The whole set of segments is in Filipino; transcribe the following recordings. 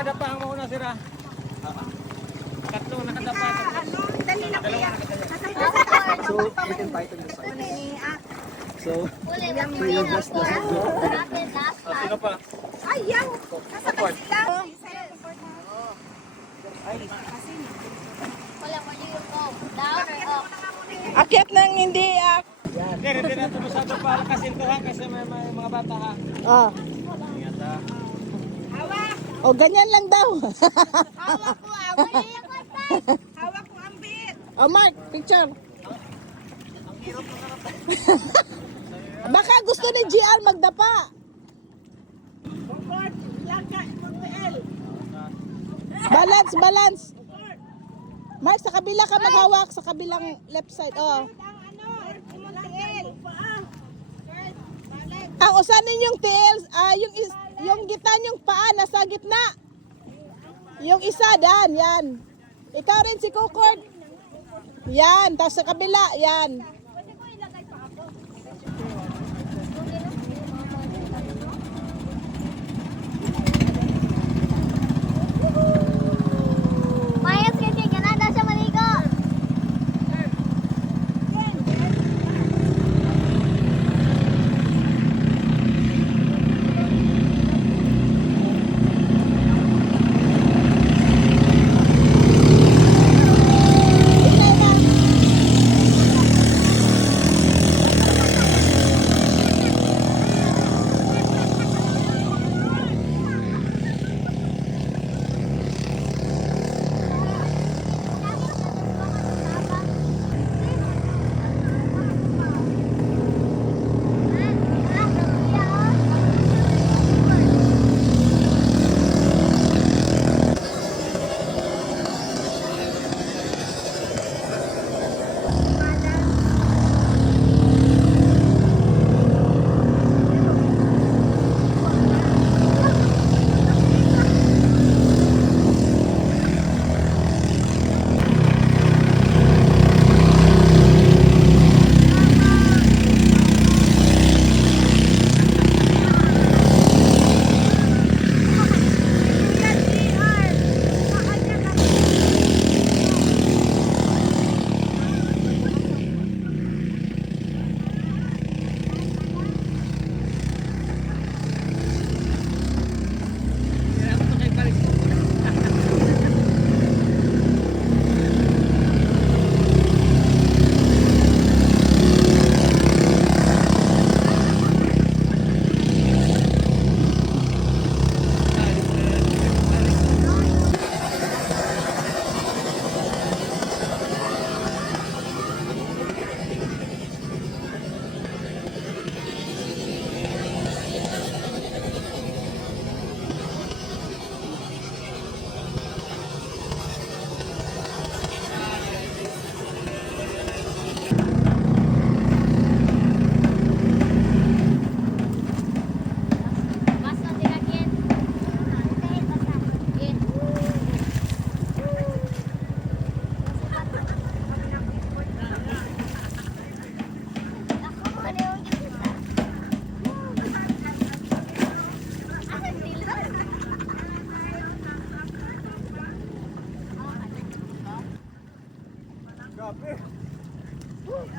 nakadapa ang mauna sira. Tatlong nakadapa. Dali na kuya. So, we can fight on the side. So, you just doesn't go. Sino pa? Ayaw. Nasa sila. Akyat nang hindi Hindi na ito masyado pa kasintuhan kasi may mga bata ha. Oh. Ingat ha. O ganyan lang daw. Hawak ko. Hawak ko ang bit. O Mark, picture. Baka gusto ni GR magdapa. Balance, balance. Mark, sa kabila ka maghawak, sa kabilang left side. Oh. Ang usanin yung tails, yung gitna yung paa nasa gitna. Yung isa dan, yan. Ikaw rin si Kukord. Yan, tapos sa kabila, yan. Mayas kasi ganada siya maligo.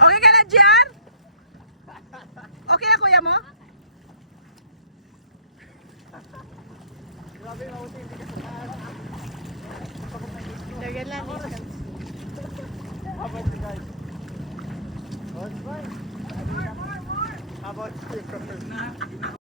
Okay ka na, GR? Okay na, kuya mo? Dagan lang. How about you guys? Oh, it's fine. How about you?